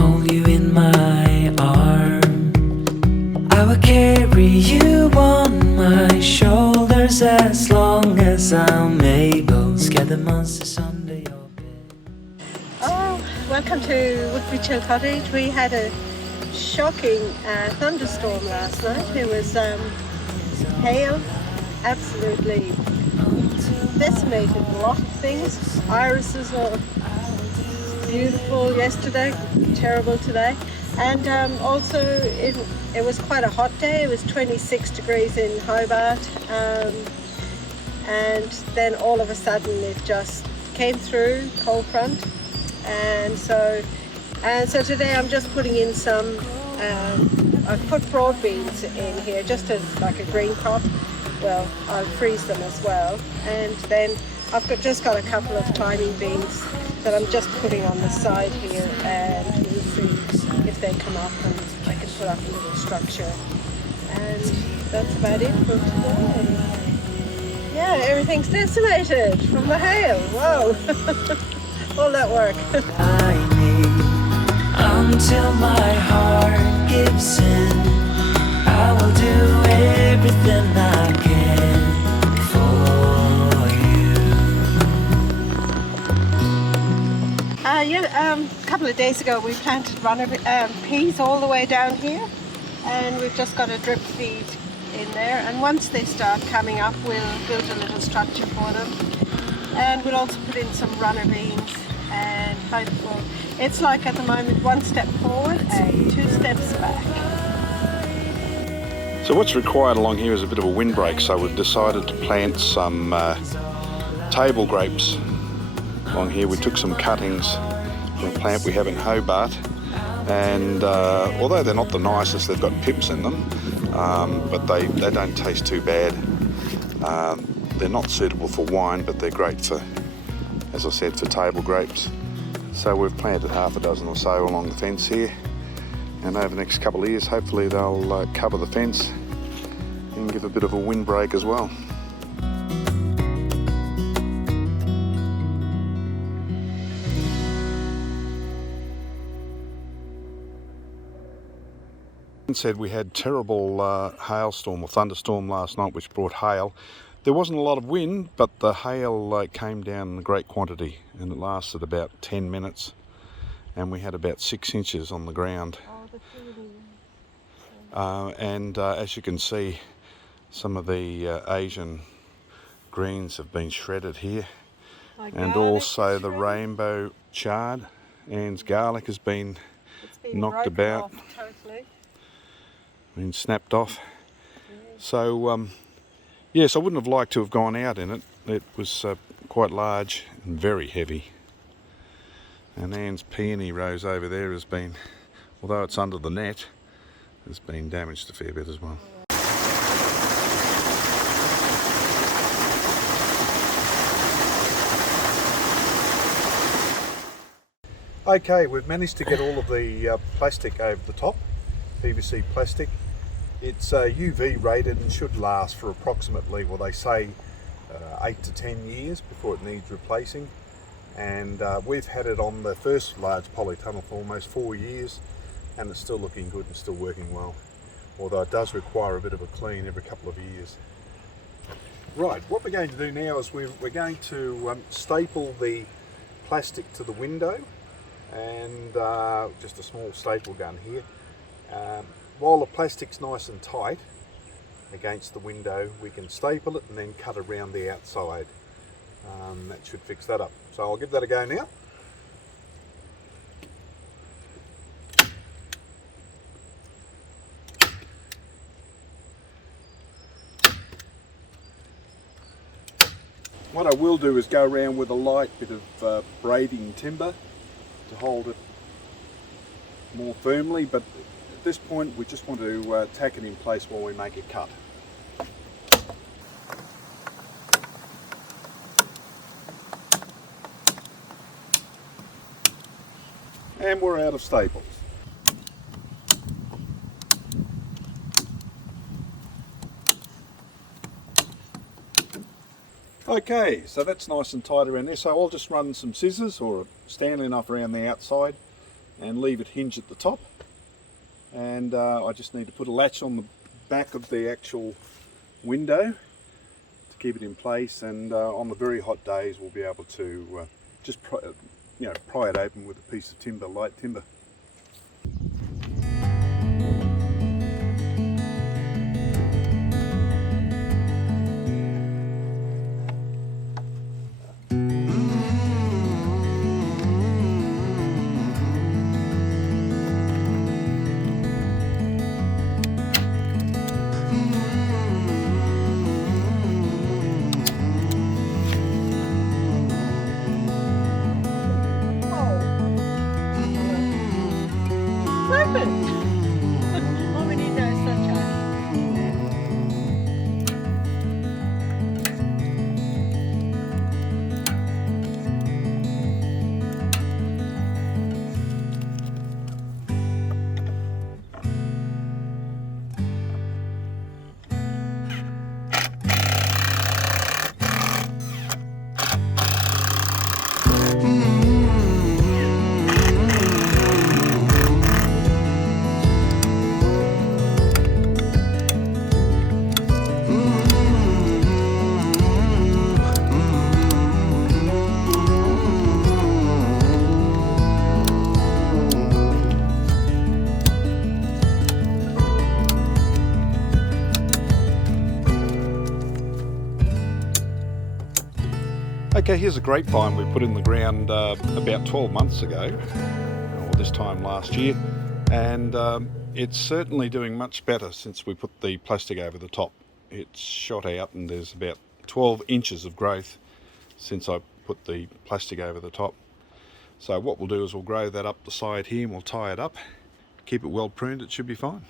hold you in my arm. I will carry you on my shoulders as long as I'm able. Scare the monsters under your bed. Oh, welcome to Woodbridge Cottage. We had a shocking thunderstorm last night. It was hail, absolutely decimated a lot of things. Irises were beautiful yesterday, terrible today. And also it was quite a hot day. It was 26 degrees in Hobart. And then all of a sudden it just came through, cold front. And so today I'm just putting in some, I've put broad beans in here just as like a green crop. Well, I'll freeze them as well. And then I've just got a couple of timing beans that I'm just putting on the side here, and we'll see if they come up and I can put up a little structure. And that's about it for today. Yeah, everything's decimated from the hail. Whoa! All that work. I need until my heart gives in. I will do everything I can for you. A couple of days ago we planted peas all the way down here, and we've just got a drip feed in there, and once they start coming up we'll build a little structure for them, and we'll also put in some runner beans, and hopefully it's like at the moment 1 step forward and 2 steps back. So what's required along here is a bit of a windbreak, so we've decided to plant some table grapes along here. We took some cuttings from a plant we have in Hobart, and although they're not the nicest, they've got pips in them, but they don't taste too bad. They're not suitable for wine, but they're great for, as I said, for table grapes. So we've planted half a dozen or so along the fence here, and over the next couple of years hopefully they'll cover the fence and give a bit of a windbreak as well. Said we had terrible hailstorm or thunderstorm last night, which brought hail. There wasn't a lot of wind, but the hail came down in a great quantity, and it lasted about 10 minutes, and we had about 6 inches on the ground. And as you can see, some of the Asian greens have been shredded here, and also the rainbow chard. Anne's garlic has been knocked about, totally. been snapped off. So yes, I wouldn't have liked to have gone out in it. It was quite large and very heavy. And Anne's peony rose over there has been, although it's under the net, has been damaged a fair bit as well. Okay, we've managed to get all of the plastic over the top, PVC plastic. It's UV rated and should last for approximately, well, they say 8 to 10 years before it needs replacing. And we've had it on the first large polytunnel for almost 4 years, and it's still looking good and still working well, although it does require a bit of a clean every couple of years. Right, what we're going to do now is we're going to staple the plastic to the window, and just a small staple gun here. While the plastic's nice and tight against the window, we can staple it and then cut around the outside. That should fix that up. So I'll give that a go now. What I will do is go around with a light bit of braiding timber to hold it more firmly, but at this point we just want to tack it in place while we make a cut. And we're out of staples. Okay, so that's nice and tight around there, so I'll just run some scissors or Stanley knife around the outside and leave it hinged at the top. And I just need to put a latch on the back of the actual window to keep it in place, and on the very hot days we'll be able to just pry it open with a piece of timber, light timber. Oh, we need no sunshine. Okay, here's a grapevine we put in the ground about 12 months ago, or this time last year, and it's certainly doing much better since we put the plastic over the top. It's shot out and there's about 12 inches of growth since I put the plastic over the top. So what we'll do is we'll grow that up the side here and we'll tie it up, keep it well pruned, it should be fine.